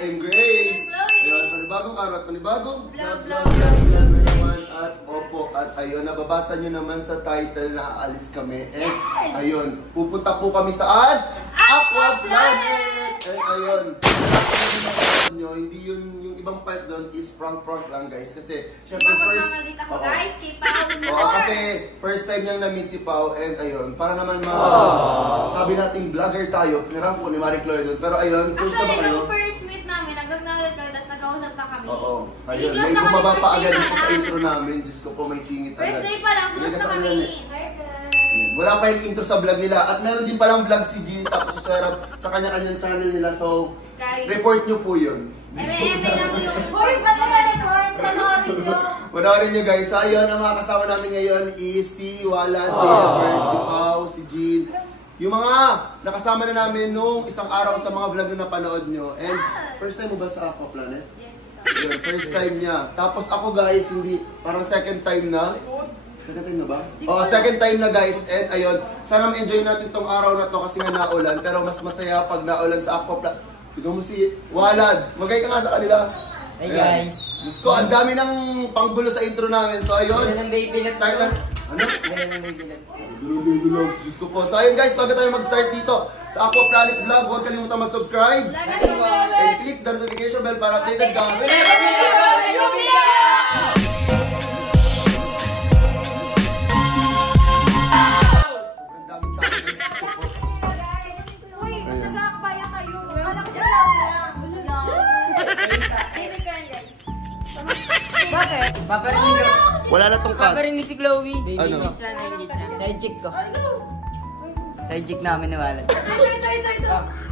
I'm Gray. Ayun, panibagong araw at panibagong vlog na naman. At opo, at ayun, nababasa nyo naman sa title na aalis kami. And ayun, pupunta po kami saan? Aqua Planet! And ayun, nyo, hindi yun, yung ibang part doon is prank lang guys. Kasi, syempre first time niyang na-meet si Pao. And ayun, para naman sabi nating vlogger tayo, pinaram ko ni Marie Chloe doon. Pero ayun, close na ba kayo? Yung first meet namin, nag-acknowledge kami, tapos nag-kausap pa kami. Oo. Ayun, may bumaba pa agad dito sa intro namin. Diyos ko po, may singit agad. First day pa lang, close na kami. Wala pa yung intro sa vlog nila. At meron din palang vlog si Jean, tapos si Sarah sa kanya-kanyang channel nila. So, report nyo po yun. Panoorin nyo guys. Ayun, ang mga kasama namin ngayon is si Walad, si Albert, si Pao, si Jean. Yung mga nakasama na namin nung isang araw sa mga vlog na napanood nyo. And first time mo ba sa Aqua Planet? Yun, first time niya. Tapos ako guys, hindi, parang second time na. Second time na ba? Oo, second time na guys. And ayun, sana ma-enjoy natin tong araw na to kasi nga naulan. Pero mas masaya pag naulan sa Aqua Planet. Siguro mo si Walad. Magay ka nga sa kanila. Hey guys. Diyos ko, ang dami ng panggulo sa intro namin. So ayun, start na. Ano? Baby loves. Diyos ko po. So ayun guys, bago tayo mag-start dito sa Aqua Planet Vlog, huwag kalimutan mag-subscribe. And click the notification bell para updated ka. Wala na tong cut. Paparinig si Chloe. Ano? Side chick ko. Side chick namin ni Walad.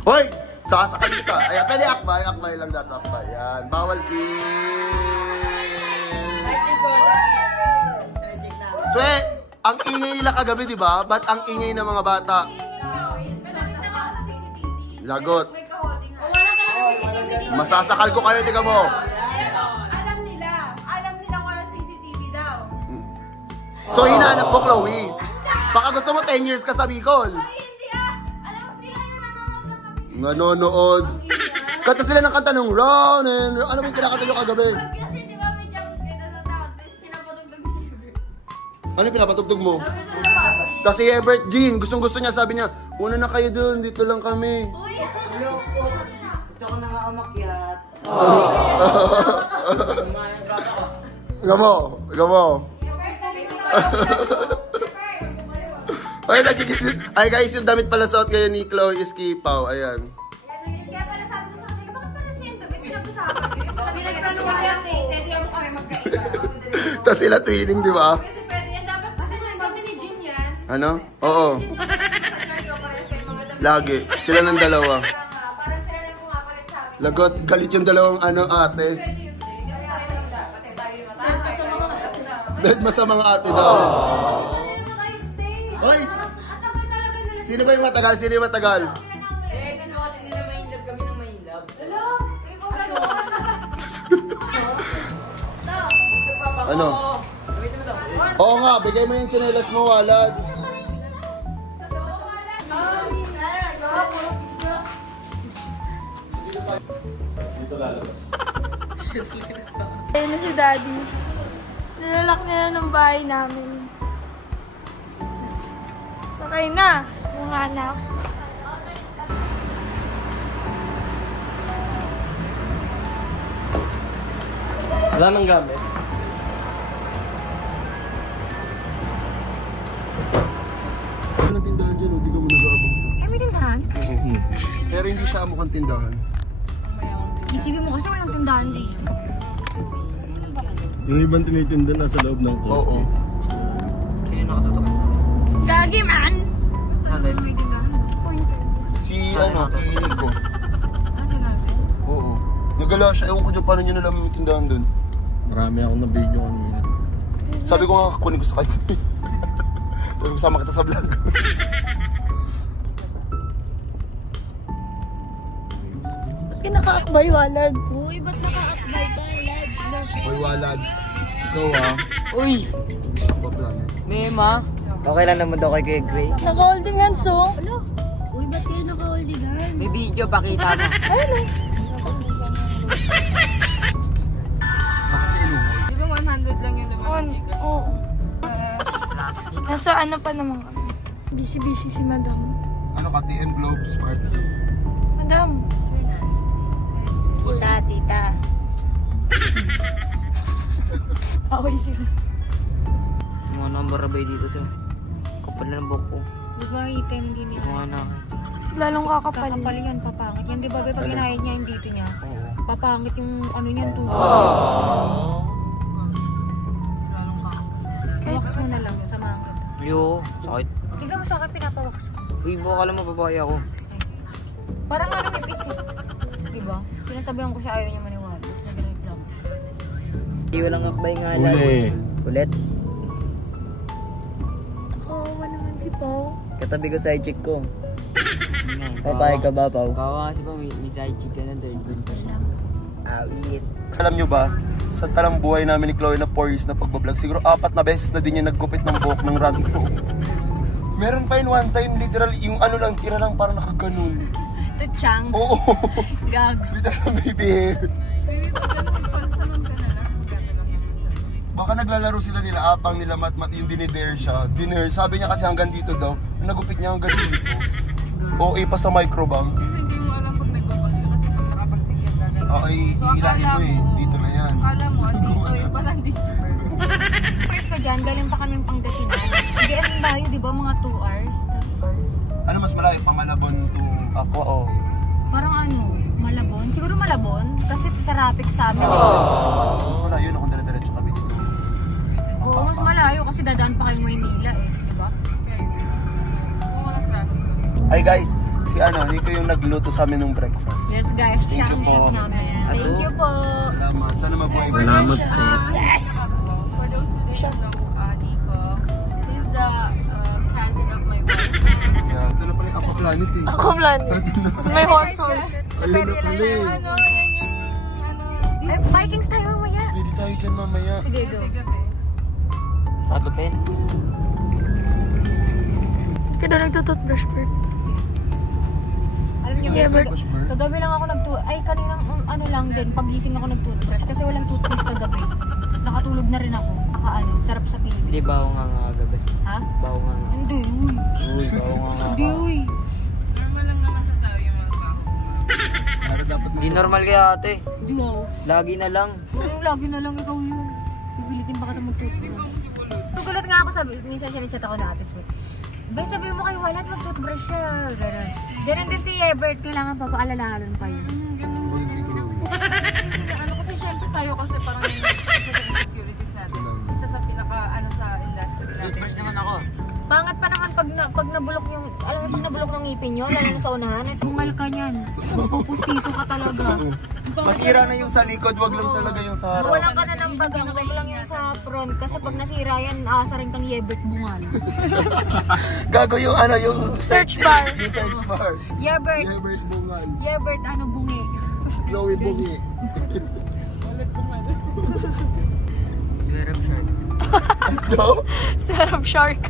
Hoy! Sasakal kita. Ayan, pwede akbay. Akbay lang dato. Akbay. Yan. Bawal Side chick ko. Side chick namin. Swe, ang ingay nila kagabi, di ba? Ba't ang ingay ng mga bata? Lagot. Masasakal ko kayo, tiga mo. So, hinahanap mo, Chloe. Baka gusto mo 10 years ka sa Bicol. Ay, hindi alam mo, nila yung nanonood. Kanta sila ng kanta nung Run and Run. Ano ba yung kinakanta nyo kagabi? kasi di ba may jump scare na natakot, pinapatugtog ni Ebert. Ano yung pinapatugtog mo? Kasi Ebert Jean, gustong-gusto niya, sabi niya, una na kayo dun, dito lang kami. Uy! Gusto ko na nga umakyat. Gamo. Okay, ay guys, yung damit pala suot kayo ni Chloe is kay Pao. Ayan. Kaya pala sabi ko sa kanila, bakit pala si Endo? Ba't pinag-usapan? Sabi na kita nung hindi mo kami magkaiba. Tapos sila twinning, di ba? Kasi pwede yan, dapat kasi kami ni Jean yan. Ano? Oo. Lagi. Sila ng dalawa. Parang sila na yung pumapalit sa amin. Lagot, galit yung dalawang ate. Dahil masamang ate daw. Oy! Sino ba yung matagal? Sino yung matagal? Kami ng main love. Ano? Oo nga, bigay mo yung tsinelas mo, Walad. Dito lalabas. Ayun na si Daddy. Nilalak niya na ng bahay namin. Sakay na, yung anak. Wala nang gamit. Anong tindahan dyan? Hindi ka mo nag-aabang sa... Ay, may tindahan? Pero hindi siya mukhang tindahan. Isipin mo kasi walang tindahan din. Yung ibang tinitinda nasa loob ng coffee. Oo. Kaya nakatutok. Gagi man! Sabi. May tindahan. Si kihinig ko. Nasa natin? Oo. Nagala siya. Ewan ko dyan paano nyo nalang yung tindahan dun. Marami akong na-video kanina. Sabi ko nga kunin ko sa kanya. Tapos masama kita sa vlog. Pinaka-akbay, Walad. Uy, ba't naka-akbay ka, Walad? Hoy, Walad. Ikaw Uy! Aqua Planet. Mema. Okay lang naman daw kay Gray. Naka-holding hands, oh. Uy, ba't kayo naka-holding hands? May video, pakita mo. Ayun, oh. Sa ano pa naman kami? Busy-busy si Madam. Ano ka, TM Globes party? Madam. Tita. Okay sila. Mga nambarabay dito to. Kapal na ng buhok ko. Diba, itin, hindi niya. Mga na. Lalong kakapal. Kakapal yan, papangit. Yan, di ba, be, pag inahid niya yung dito niya, Oo. papangit yung ano niyan, tubo. Wax mo na lang yun, samahan kita. Yo, sakit. Tignan mo sa akin, pinapawax ko. Uy, baka lang mababay ako. Parang ano nipis eh. Diba? Sinasabihan ko siya ayaw niya maniwala. Tapos nag-reklamo. Hindi walang akbay nga Uli. Ulit. Kawawa naman si Pao. Katabi ko sa chick ko. Papayag ka ba, Pao? Kawa kasi pa may side chick ka ng third bird pa siya. Awit. Alam nyo ba, sa talang buhay namin ni Chloe na 4 years na pagbablog, siguro 4 na beses na din niya naggupit ng buhok ng random. Meron pa yun one time, literal, yung ano lang, tira lang parang nakaganon. Ito, Chang. Oo, Gag. literal baby hair. Baka naglalaro sila nila Apang, nila Matmat, yung dinidare siya. Dinner, sabi niya kasi hanggang dito daw, nagupit niya hanggang dito. Okay pa sa microbanks. Hindi mo alam pag nagbabagsa kasi pag nakabagsig yan gagawin. Okay, hihilahin mo eh, dito na yan. Akala mo, andito yung pala andito. First ka dyan, galing pa kaming Pangasinan. Hindi, ano tayo, di ba? Mga 2 hours, 3 hours. Ano mas malayo, Pamalabon to Aqua o? Parang ano, Malabon? Siguro Malabon? Kasi traffic sa amin. Mas malayo na kung dire-diretso kami dito. Oo, mas malayo kasi dadaan pa kayo Maynila eh, di ba? Kung walang traffic. Ay guys, si Nico yung nagluto sa amin ng breakfast. Yes guys, Thank siya you ang po. chef namin. Thank you po. Salamat. Sana mabuhay ka. Salamat po. Yes! For those who didn't know, Nico, he's the cousin of my wife. Yeah, ito na pala yung Aqua Planet eh. Ako plan. May hot sauce. Ayun na pala eh. Ano, yan yung, Ay, Vikings tayo mamaya. Pwede tayo dyan mamaya. Sige, go. gabi. Ato pen. Kada nagtututbrush, Bert. Alam niyo, Yeah, guys, but- kagabi lang ako ay kaninang ano lang din, pagising ako nag-toothbrush kasi walang toothpaste kagabi. Tapos nakatulog na rin ako. Sarap sa piling. Hindi ba ako nga gabi? Ha? Bawo nga. Hindi, uy. Uy, bawo nga. Hindi, uy. Normal lang naman sa tao yung mga tao. Para dapat Hindi normal kaya ate. Hindi, wow. Lagi na lang. Lagi na lang ikaw yun. Pipilitin pa kita mag-toothbrush. Gulat nga ako, minsan sinachat ako na ate Sweet. Bay, sabi mo kay Walat, mag-toothbrush siya. Ganon. Ganon din si Ebert, kailangan papaalalahanan pa yun. Ano kasi syempre tayo kasi parang yung isa sa insecurities natin. Isa sa pinaka ano sa industry natin. First naman ako. Pangat pa naman pag nabulok yung, alam mo pag nabulok ng ngipin nyo, lalo na sa unahan, at tumal ka niyan. Pupustiso ka talaga. masira na yung sa likod, wag lang talaga yung sa harap. Walang ka na ng bagang, wag lang yung sa front. Kasi pag nasira yan, aasa rin kang Yebert bungal. Gago yung yung Search bar. Yung search bar. Yebert, Yebert Bungal. Yebert bungi. Chloe Bungi. Swero shirt. No? Sarap shark.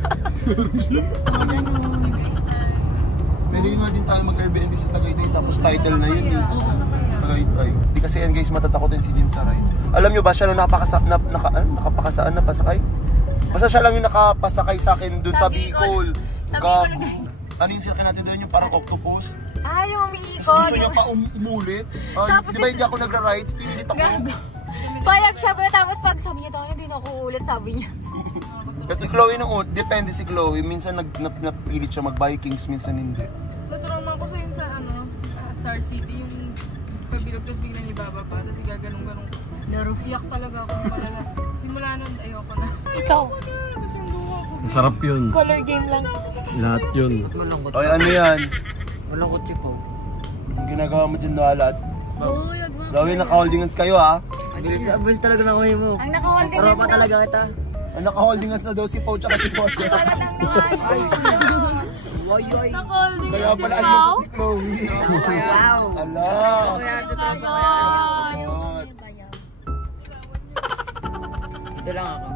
Pwede nga din tayo mag-Airbnb sa Tagaytay tapos title na yun eh. Tagaytay. Di kasi yan guys, matatakotin si Jin sa ride. Alam nyo ba siya nung nakapakasaan na pasakay? Basta siya lang yung nakapasakay sa akin dun sa Bicol. Gago. Ano yung sinakay natin doon yung parang octopus? Ah, yung Tapos umiikot. gusto niya pa umulit. Tapos Di ba hindi ako nagra-ride? Pinilit ako. Gago. Payag siya ba? Tapos pag sabi niya, "Tawag niya, hindi na ako uulit," sabi niya. Ito Chloe depende si Chloe. Minsan napilit siya mag-Vikings, minsan hindi. Naturoman ko sa yun sa Star City, yung pabilog tapos biglang ibababa, tapos gaganong-ganong. Laro. Iyak talaga ako palala. Simula nun, ayoko na. Ikaw. Masarap yun. Color game lang. Lahat yun. Malungkot. Ay, ano yan? Malungkot si Pao. Ang ginagawa mo dyan, Walat. Uy, wag mo. Gawin naka-holding hands kayo, ha? Bilis talaga na kumain mo. Ang naka-holding Tropa hands talaga kita. Ang naka-holding hands na daw si Pao tsaka si Pao. Wala nang naka-holding. Oy, oy. Naka-holding Kaya si pala ang Pao. lungkot ni Chloe. Wow. Ala. Ito lang ako.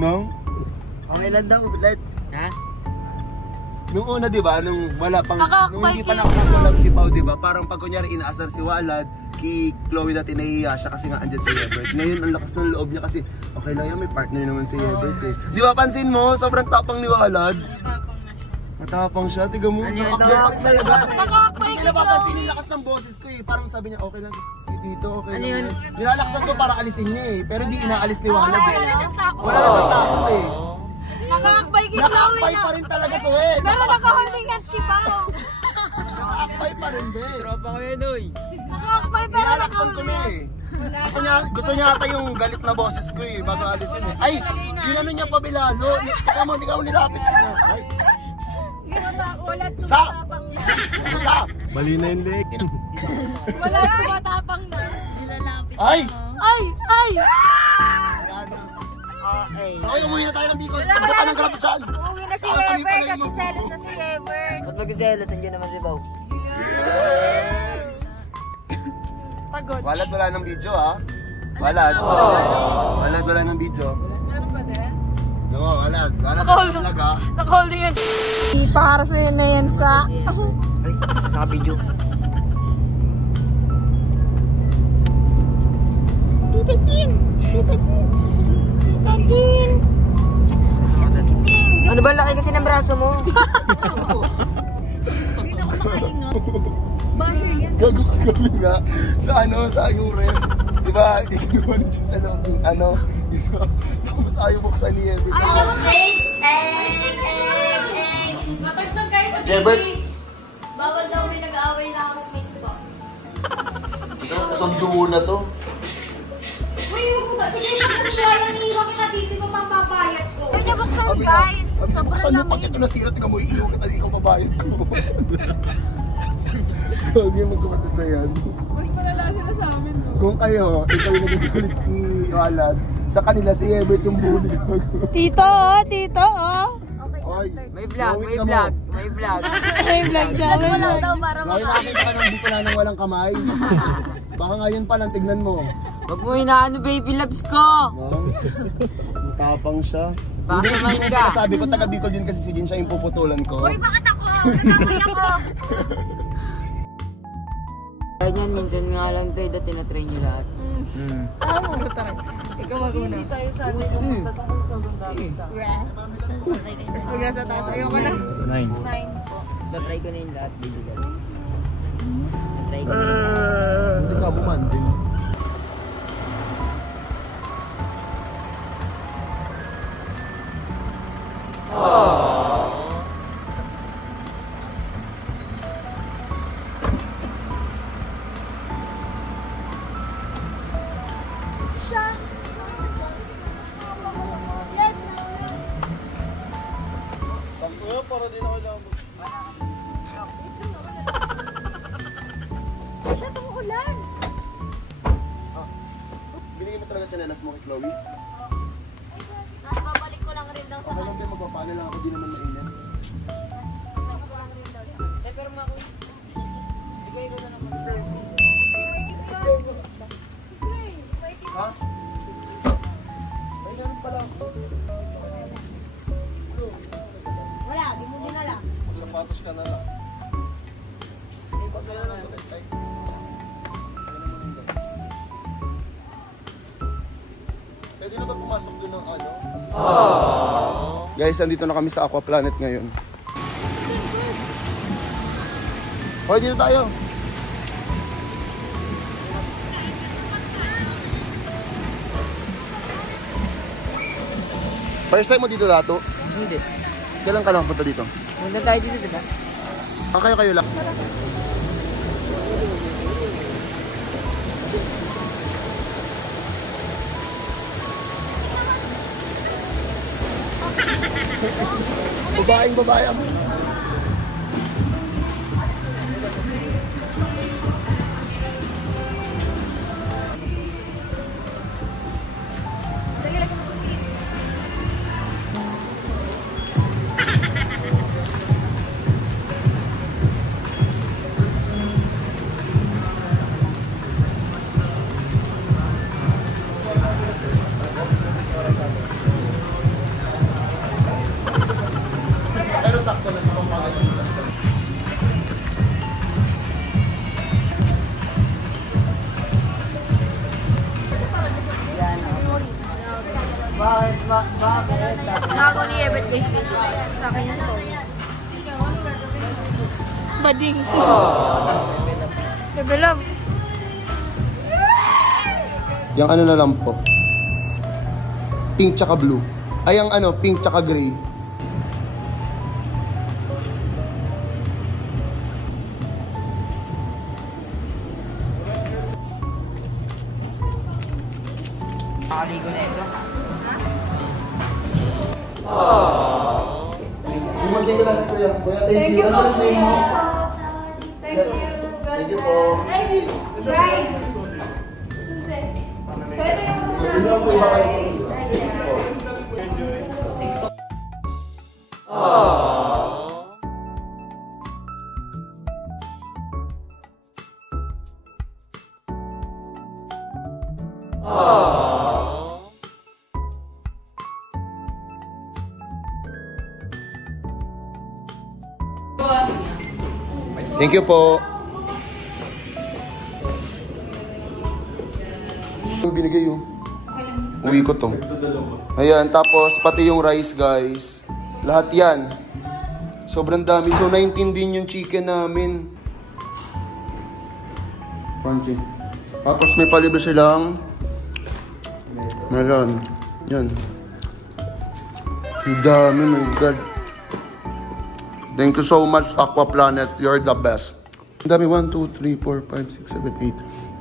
No? Okay lang daw, ulit. Ha? Nung una, di ba? Nung wala pang... Nakakapal Nung hindi pa kayo. nakakulab si Pao, di ba? Parang pag kunyari inaasar si Walad, kay Chloe dati nahihiya siya kasi nga andyan si Ebert. Ngayon, ang lakas ng loob niya kasi okay lang yan, may partner naman si Ebert eh. Di ba, pansin mo? Sobrang tapang ni Walad. Matapang siya, tiga mo. Nakakapag talaga. Hindi na papansin yung lakas ng boses ko eh. Parang sabi niya, okay lang. Dito, okay lang. Yan. Nilalaksan ko para alisin niya eh. Pero di inaalis ni Walad eh. Wala na siyang takot eh. Nakakakbay kay Chloe Nakakapay na. pa rin talaga so eh. Pero nakaholding hands si Pao. Nakakapay pa rin be. Tropa ko yun, oy. Nakakakbay pero Nilalaksan ko na eh. Gusto niya ata yung galit na boses ko eh, bago alisin eh. Ay, ginano niya pa bilalo. Hindi ka mo nilapit ko. Ay, Wala Sa! tumatapang na. sa! Mali na yung leg. Wala tumatapang na. Ay! Ay! Ay! Okay. Okay, umuwi na tayo ng Bicol. Buka ng grapusan. Uuwi na si Ebert at selos na si Ebert. Ba't magselos? Andiyan naman si Bao. Pagod. Walad, wala ng video ha. Walad. Walad, wala ng video. Meron pa din? Oo, walad. Walad na talaga. Nakaholding hands. Para sa'yo na yan sa... Ay, naka-video. Ano ba laki kasi ng braso mo? Hindi na ako makahinga. Basher yan. Gagawin nga sa sa urine. Diba, ginawa ni Jin sa loob yung tapos ayaw buksan ni Ebert. Mates! Matagtag kayo sa Ebert! Bawal daw may nag-aaway na housemates ko. Itong dumo na to. Uy, sige, magkasiwala ni Rocky na titi ko pang babayad ko. Kaya buksan guys! Sobrang Buksan mo, pag lamig. ito nasira, tingnan mo, iiyaw kita, ikaw babayad ko. Huwag yung magkakatid na yan. Mas malala sila sa amin. No? Kung kayo, ikaw yung nagagalit ni Walad, sa kanila si Ebert yung bully ko. Tito, tito, oh. Oy, May vlog, gawin may ka mo. vlog, may vlog. May vlog daw, may vlog. Daw para Gawin natin ka ng di ko na ng walang kamay. Baka ngayon pa lang, tignan mo. Wag mo inaano, baby loves ko. No? Matapang siya. Baka Hindi naman kasi ka. sinasabi ko, taga Bicol din kasi si Jin, siya yung puputulan ko. Uy, bakit ako? Nagkakaya ko. Kaya niyan, minsan nga lang tayo na tinatrain nyo lahat. Ikaw mag-una. Hindi tayo sa atin. Tatapos sa bundakit. Tapos pag nasa taas, ayoko na. 9. 9 po. Tatry ko na yung lahat, baby girl. Tatry ko na yung lahat. Hindi ka bumanding. Binigay mo talaga tsinelas mo kay Chloe? Babalik ko lang rin daw sa Okay lang din, magpapaano lang ako, di naman mainit. Ha? Ay, meron pala ako. Wala, di mo dinala. Sapatos ka na lang. Pasaya na lang ito, Tay. Pwede na ba pumasok doon ng ano? Guys, andito na kami sa Aqua Planet ngayon. Hoy, dito tayo. First time mo dito, Dato? Hindi. Kailan ka lang punta dito? Punta tayo dito, diba? Kayo lang. Babae ako. Pero sakto Guys, video. Sa akin yan to. Bading. Bebe love. Yung ano na lang po. Pink tsaka blue. Ay, ang ano, pink tsaka gray. Nakaligo na ito. Thank you lang po yan. Kuya, thank you. Ano lang name mo? Thank you po. Guys! Hindi lang po iba kayo. Thank you po. Ito binigay yun. Uwi ko to. Ayan, tapos pati yung rice guys. Lahat yan. Sobrang dami. So 19 din yung chicken namin. Crunchy. Tapos may palibre silang melon. Yan. Ang dami, my God. Thank you so much, Aqua Planet. You're the best. Ang dami. 1, 2, 3, 4, 5, 6, 7, 8,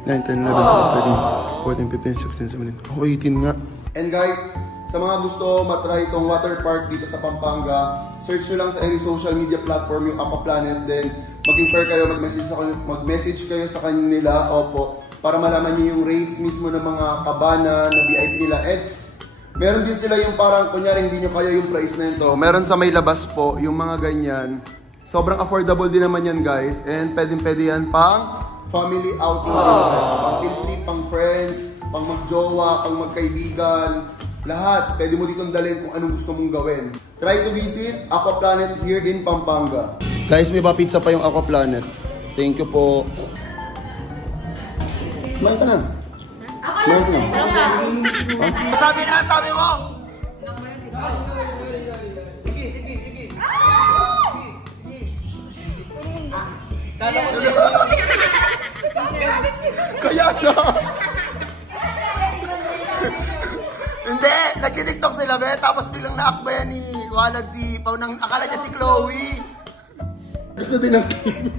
9, 10, 11, 12, 13, 14, 15, 16, 17. Oh, 18 nga. And guys, sa mga gusto matry itong water park dito sa Pampanga, search nyo lang sa any social media platform yung Aqua Planet. Then, mag-inquire kayo, mag-message kayo sa kanila. Opo. Para malaman nyo yung rates mismo ng mga kabana na VIP nila. And, meron din sila yung parang, kunyari, hindi nyo kaya yung price na ito. Meron sa may labas po, yung mga ganyan. Sobrang affordable din naman yan, guys. And pwede yan pang family outing. Pang trip, pang friends, pang magjowa, pang magkaibigan. Lahat. Pwede mo ditong dalhin kung anong gusto mong gawin. Try to visit Aqua Planet here in Pampanga. Guys, may pa pizza pa yung Aqua Planet. Thank you po. Kumain ka na. Sabi na, sabi mo! Kaya na! Hindi! Nagtitiktok sila, be. Tapos bilang naakbayan ni Walad si Pao nang akala niya si Chloe. Gusto din ng Kim.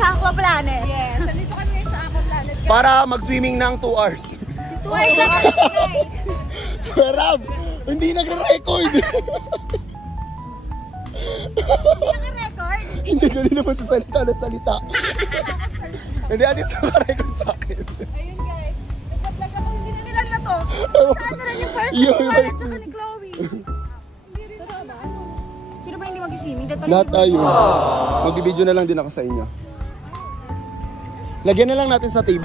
Sa Aqua Planet. Yes, nandito kami sa Aqua Planet. Para mag-swimming ng 2 hours. Si 2 hours na kami, guys. Sarap! Hindi nagre-record. Naka-record? Hindi, dali naman siya salita na salita. Hindi, atin sa naka-record sa akin. Ayun guys, nagpa-vlog ako, hindi na nila na to. Saan na rin yung first Yung one first at saka ni Chloe. Hindi rin ba? Sino ba hindi mag-swimming? Lahat tayo. Mag-video na lang din ako sa inyo. Lagyan na lang natin sa table.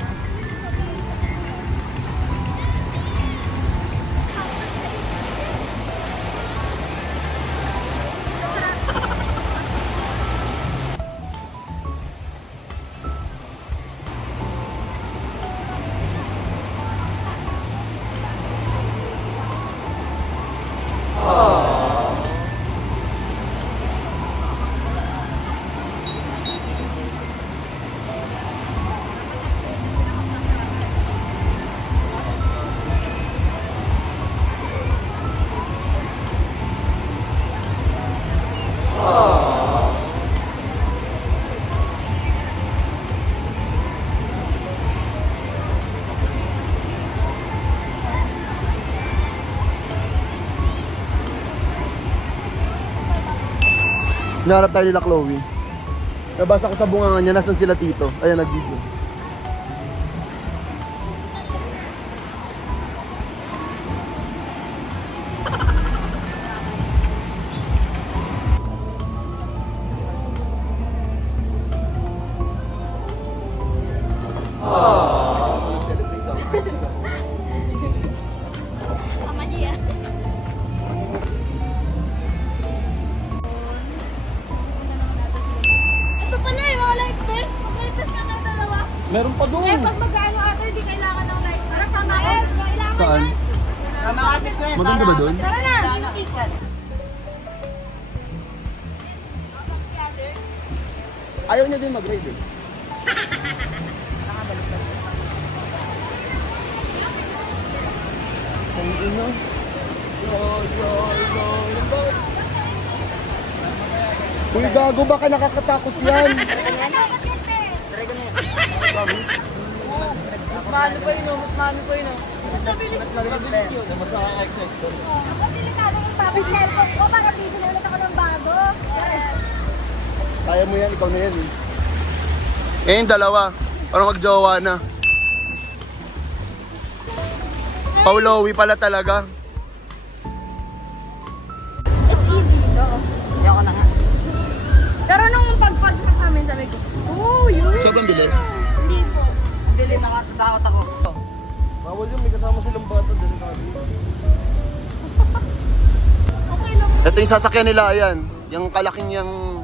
Hinahanap tayo nila Chloe. Nabasa ko sa bungangan niya, nasan sila tito? Ayan, nag-video. Ito pala! Meron pa doon. Eh, pag mag-ano ate, hindi kailangan ng light. Tara, sama eh. Kailangan Saan? yan. Tama ka, Ate Swe. Maganda ba doon? Tara na. Ayaw niya din mag-ride eh. Ang ino. Uy, gago, baka nakakatakot yan. Mano pa yun, mas mano pa yun. Mas delikado yung public network ko. Baka bibili ulit ako ng bago. Yes. Kaya mo yan, ikaw na yan eh. Eh, yung dalawa. Parang magjowa na. Paulowi pala talaga. It's easy, no? Ayoko na nga. Pero nung pag-podcast namin, sabi ko, oh, yun. Sobrang bilis. Hindi po. Dili, nakatatakot ako. Bawal yun, may kasama silang bata. Okay lang. Ito yung sasakyan nila, ayan. Yung kalaking yung,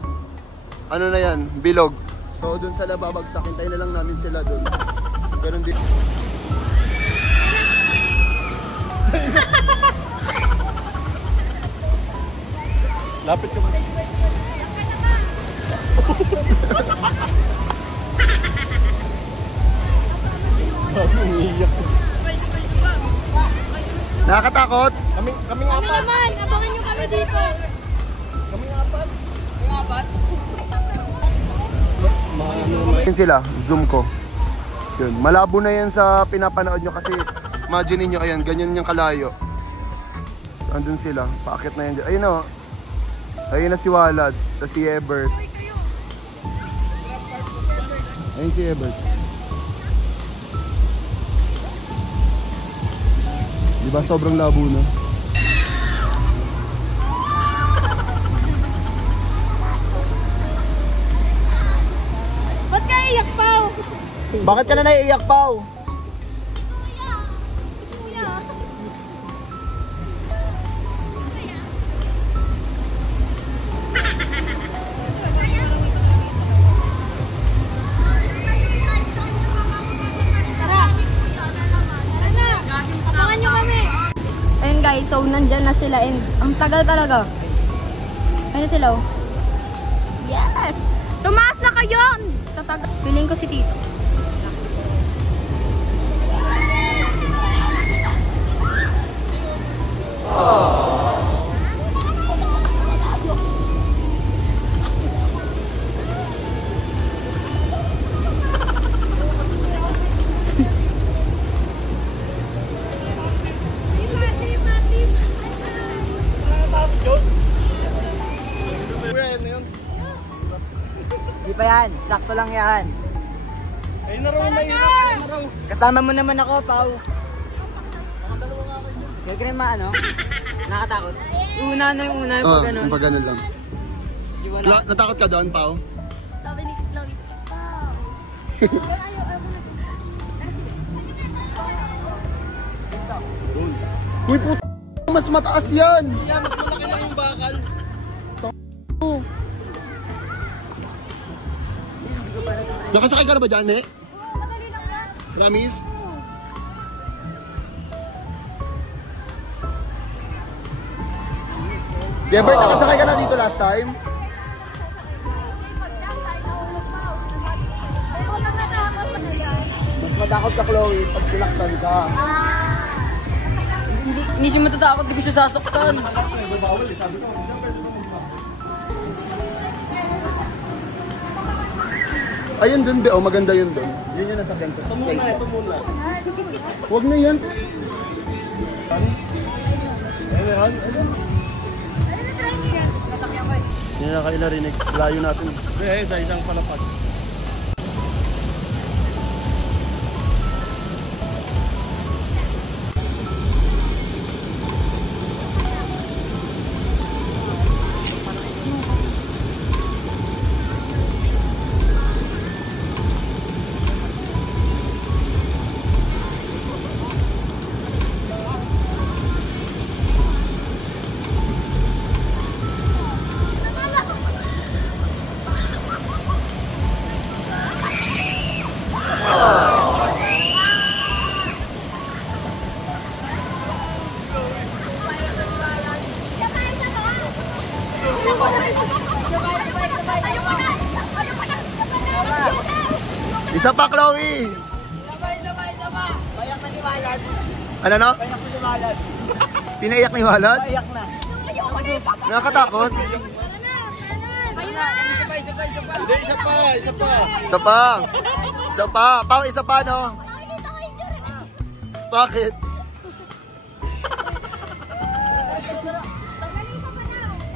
ano na yan, bilog. So dun sa lababagsak, hintayin na lang namin sila dun. Ganun din. Lapit ka ba? Umiiyak. Nakakatakot? Kaming Kami naman, abangan nyo kami dito. Yun sila, zoom ko. Yun, malabo na yan sa pinapanood nyo kasi imagine niyo ayan, ganyan yung kalayo. So, andun sila, paakit na yan dyan. Ayun o. Ayun na si Walad, tapos si Ebert. Ayun si Ebert. Diba sobrang labo na? Ba't ka iyak, Pao? Bakit ka na naiiyak, Pao? Kuya. Abangan nyo kami. Ayun guys, so nandyan na sila and ang tagal talaga. Ayun sila oh. Yes! Tumaas na kayo! Tatagal. Piling ko si Tito. Di pa yan, sakto lang yan. Ayun na raw, mahirap. Ayun na raw. Kasama mo naman ako, Pao. Kaya ka rin ano? Nakatakot. Yung una yung pag ganun. Pag ganun lang. Si Wala. Natakot ka doon, Pao? Sabi ni Chloe, Uy, puto, mas mataas yan! Yeah, mas malaki lang yung bakal. Nakasakay ka na ba dyan, eh? Promise? Gebert, nakasakay ka na dito last time? Mas matakot ka, Chloe, pag sinaktan ka. Hindi siya matatakot, di ko siya sasaktan. Ayun dun, Beo, maganda yun dun. Yun yung nasa kento. Ito muna. Huwag na yan. Ayun. Hindi na kayo narinig. Layo natin. Eh, sa isang palapag. Isa pa, Chloe! Payak na ni Walad. Ano no? Payak na ni Walad. Pinaiyak ni Walad? Payak na. Nakakatakot? Hindi, isa pa. Isa pa. Isa pa. Pao, isa pa, no? Bakit?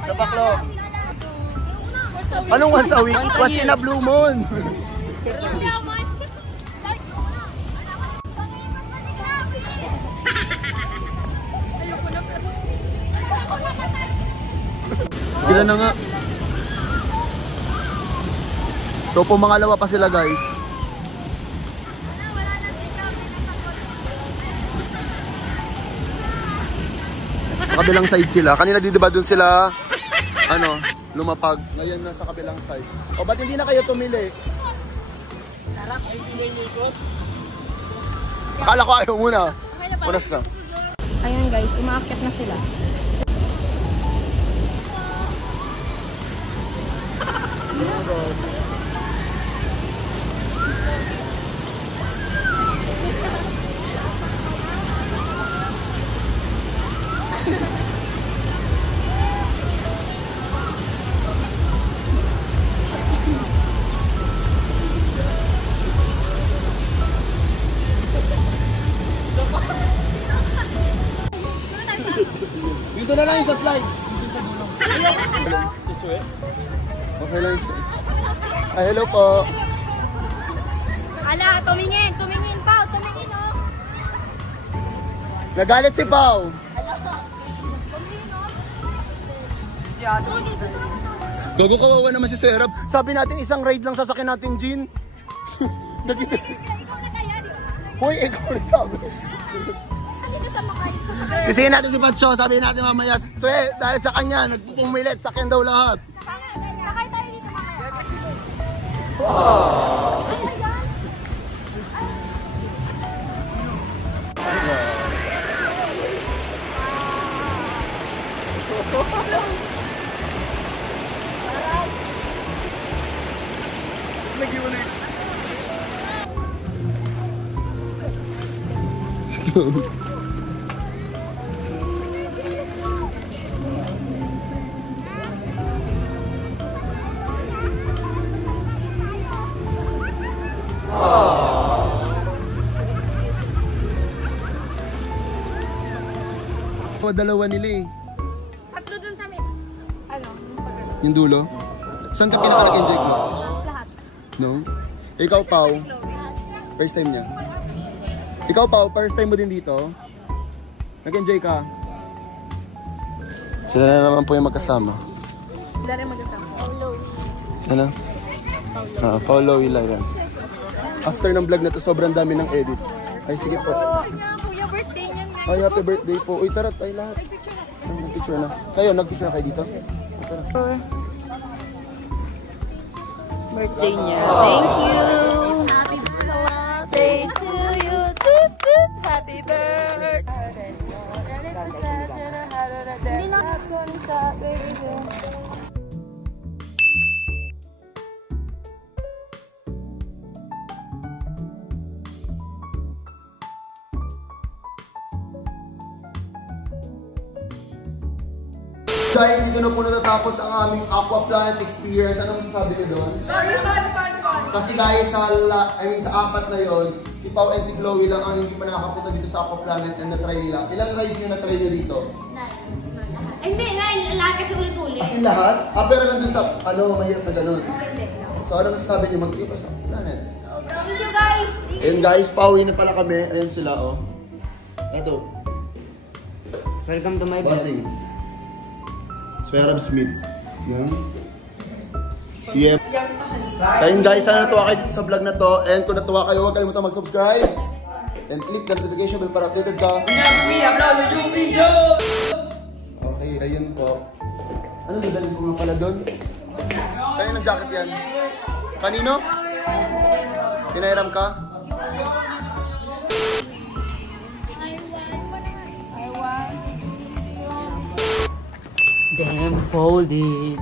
Isa pa, Klo. Anong once a week? Once in a blue moon. Sila na nga. So, pumangalawa pa sila, guys. Sa kabilang side sila. Kanina di ba dun sila, lumapag. Ngayon nasa kabilang side. O, ba't hindi na kayo tumili? Akala ko ayaw muna. Unas ka. Ayan guys, umaakyat na sila. Dito na lang yung sa slide. Dito sa gulong. Okay lang isa. Ay, hello po. Ala, tumingin Pao, tumingin oh. Nagalit si Pao. Gago, kawawa naman si Serap. Sabi natin isang ride lang sasakyan natin, Jean. Nagkita. Hoy, ikaw nagsabi. Sisihin natin si Pacho, sabihin natin mamaya. So dahil sa kanya, nagpupumilit, sakyan daw lahat. Sakay tayo dito mamaya. Dalawa nila eh. Tatlo dun sa amin. Ano? Yung dulo? Saan ka pinaka-nag-enjoy mo? Lahat. No? Ikaw, Pao? First time niya? Ikaw, Pao, first time mo din dito? Nag-enjoy ka? Sila na naman po yung magkasama. Sila rin magkasama. Ano? Paulo Wila yan. After ng vlog na to, sobrang dami ng edit. Ay, sige po. Kuya, birthday niyan ngayon. Ay, happy birthday po. Uy, tara, tayo lahat. Ay, nag-picture na. Kayo, nag-picture na kayo dito? Tara. Birthday niya. Thank you. Happy birthday to you. Toot toot. Happy birthday. Hindi na sa baby. Guys, dito na po natatapos ang aming Aqua Planet experience. Anong masasabi niyo doon? Fun. Kasi guys, sa apat na yon, si Pao and si Chloe lang ang hindi pa nakakapunta dito sa Aqua Planet and na-try nila. Ilang rides yung na-try nyo dito? Hindi, lahat kasi ulit-ulit. Kasi lahat? Pero nandun sa, mahirap na ganun. So, ano masasabi niyo? Mag-iba sa Aqua Planet. Thank you guys. Ayun guys, pauwi na pala kami. Ayun sila, oh. Eto. Welcome to my vlog. Bossing. Swerab Smith. Yan. CM. So yun guys, sana natuwa kayo sa vlog na to. And kung natuwa kayo, huwag kalimutan mag-subscribe. And click the notification bell para updated ka. Okay, ayun po. Ano dadalhin ko nga pala doon? Kaninong jacket yan? Kanino? Pinairam ka? Damn folded.